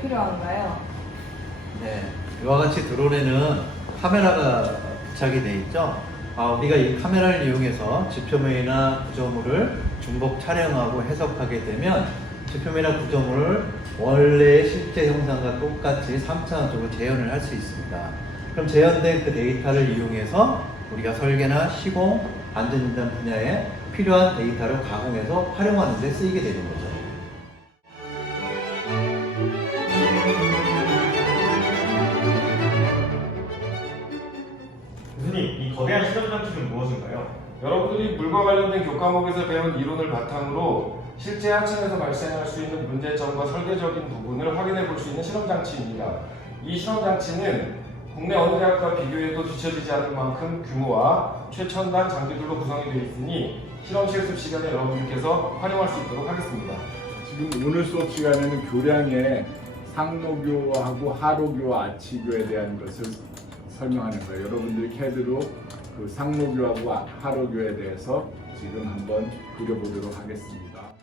필요한가요? 네, 이와 같이 드론에는 카메라가 부착이 되어 있죠. 아, 우리가 이 카메라를 이용해서 지표면이나 구조물을 중복 촬영하고 해석하게 되면 지표면이나 구조물을 원래의 실제 형상과 똑같이 3차원적으로 재현을 할 수 있습니다. 그럼 재현된 그 데이터를 이용해서 우리가 설계나 시공, 안전진단 분야에 필요한 데이터를 가공해서 활용하는 데 쓰이게 되는 거죠. 교수님, 이 거대한 실험 장치는 무엇인가요? 여러분들이 물과 관련된 교과목에서 배운 이론을 바탕으로 실제 하층에서 발생할 수 있는 문제점과 설계적인 부분을 확인해 볼 수 있는 실험 장치입니다. 이 실험 장치는 국내 어느 대학과 비교해도 뒤처지지 않을 만큼 규모와 최첨단 장비들로 구성이 되어 있으니 실험 실습 시간에 여러분들께서 활용할 수 있도록 하겠습니다. 지금 오늘 수업 시간에는 교량의 상노교하고 하로교, 아치교에 대한 것을 설명하는 거예요. 여러분들이 캐드로 그 상노교하고 하로교에 대해서 지금 한번 그려보도록 하겠습니다.